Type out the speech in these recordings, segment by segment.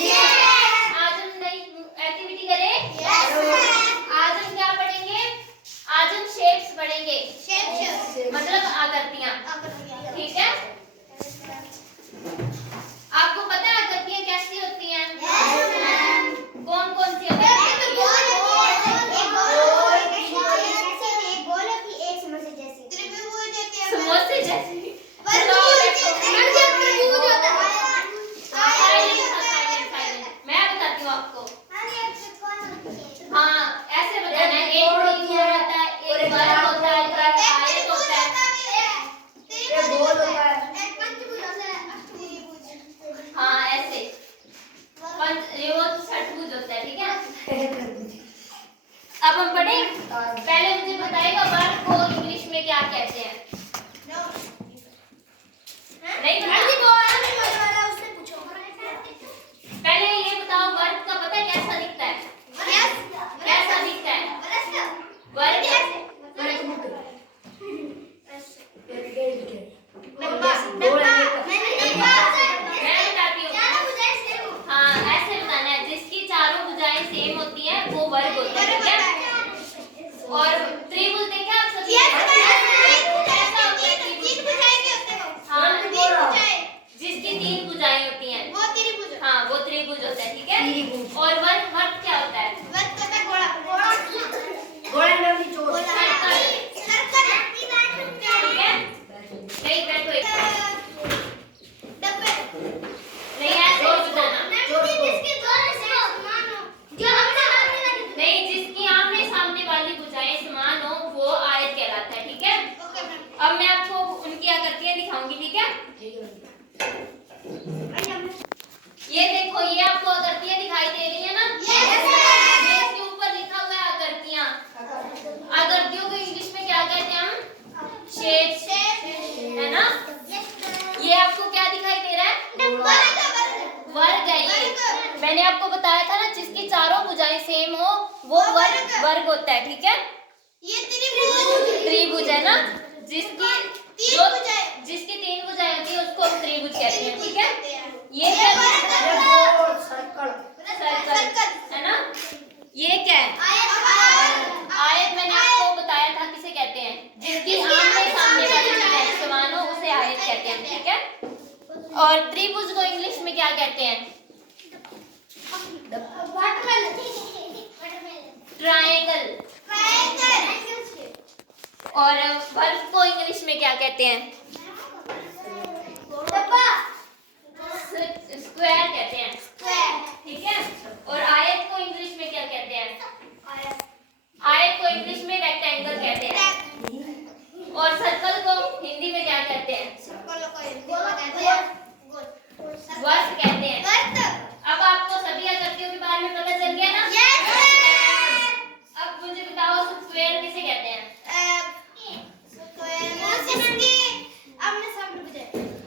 आज हम नई एक्टिविटी करें। आज हम क्या पढ़ेंगे? आज हम शेप्स पढ़ेंगे। मतलब आकृतियाँ। ठीक है? आपको पता है आकृतियाँ कैसी होती हैं? कौन कौन सी होती हैं? समोसे जैसी। मैं बताती हूँ आपको। हाँ, ऐसे बताना है। एक त्रिभुज होता है, एक वर्ग होता है, एक आयत होता है, एक गोल होता है। हाँ, ऐसे ये वो षटभुज होता है। ठीक है? अब हम पढ़ें। पहले मुझे बताइएगा वर्ग को इंग्लिश में क्या कहते हैं? नहीं पहले ये बताओ, वर्ग का पता है कैसा दिखता है? कैसा दिखता है वर्ग? मैं बताती हूँ। हाँ, ऐसे बताना है। जिसकी चारों भुजाएं सेम होती हैं वो वर्ग होता है। ठीक है? और त्रिभुज देखे आप सभी? जिसकी तीन भुजाएं होती हैं वो त्रिभुज। हाँ, वो त्रिभुज होता है। ठीक है? और वर्ग वर्ग क्या होता है? नहीं बैठो नहीं ऐसे और बताना। नहीं, जिसकी आमने सामने वाली भुजाएं समान हो वो आयत कहलाता है। ठीक है? अब मैं आपको उनकी आकृतियां दिखाऊंगी। ठीक है? ये देखो, ये आपको आकृतियां दिखाई दे रही है ना? इसके ऊपर लिखा हुआ है आकृतियां। आकृतियों को इंग्लिश में क्या कहते हैं हम? शेप्स, है ना? ये आपको क्या दिखाई दे रहा है? वर्ग है ये। मैंने आपको बताया था ना, जिसकी चारों भुजाएं सेम हो वो वर्ग होता है। ठीक है? ये त्रिभुज है ना? जिसकी तीन भुजाएं होती है उसको हम त्रिभुज कहते हैं। ठीक है? ये क्या सर्कल है ना? ये क्या है? आयत। मैंने आपको बताया था किसे कहते हैं? जिसकी आमने सामने वाली भुजाएं समान हो उसे आयत कहते हैं। ठीक है? और त्रिभुज को इंग्लिश में क्या कहते हैं? ट्रायंगल। और वर्ग को इंग्लिश में क्या कहते हैं? स्क्वायर कहते हैं। ठीक है? और आयत को इंग्लिश में क्या कहते हैं? आयत को इंग्लिश में रेक्टेंगल कहते हैं। और सर्कल को हिंदी में क्या कहते हैं? वर्ग कहते हैं। अब आपको सभी आकृतियों के बारे में पता चल गया ना? अब मुझे बताओ, स्क्वायर किसे कहते हैं?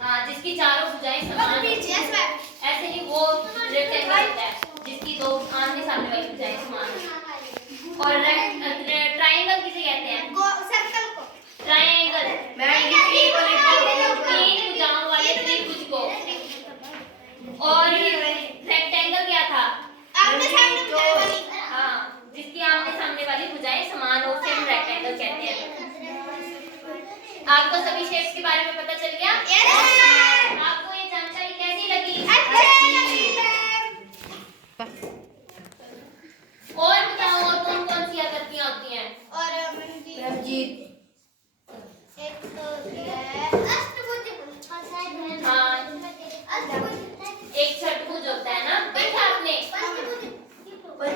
हाँ, जिसकी चारों भुजाएं समान ऐसे ही वो रेक्टेंगल होता है, जिसकी दो आमने सामने वाली भुजाएं समान हो। और ट्रायंगल किसे कहते हैं? ट्रायंगल तीन भुजाओं वाले त्रिभुज को। और रेक्टेंगल क्या था? हाँ, जिसकी आमने सामने वाली भुजाएं समान हो उसे हम रेक्टेंगल कहते हैं। आपको सभी शेप्स के बारे में पता चल गया? आपको ये जानकारी कैसी लगी? और बताओ, और कौन कौन सी आकृतियां होती हैं? हाँ, एक षटभुज होता है ना? देखा आपने?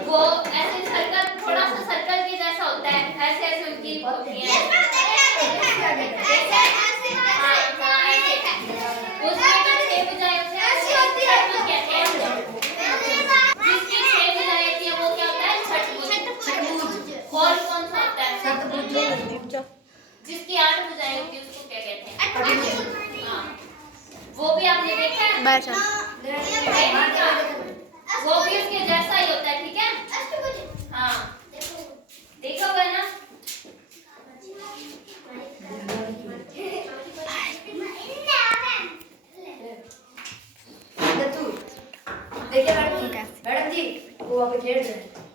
वो ऐसे सर्कल, थोड़ा सा सर्कल के जैसा होता है। ऐसे ऐसे उनकी होती हैं। उसमें जो छह भुजाएं होती हैं षटभुज कहते हैं। जिसकी छह भुजाएं होती हैं वो क्या होता है? षटभुज। और कौन सा होता है? सतभुज। जिसकी 8 भुजाएं होती है उसको क्या कहते हैं? हाँ, वो भी आपने देखा है? वो भी उसके जैसा ही होता है। ठीक है? हाँ, देखा हुआ है ना? देखिए मैडम जी वो वहाँ पे खेल रहे हैं।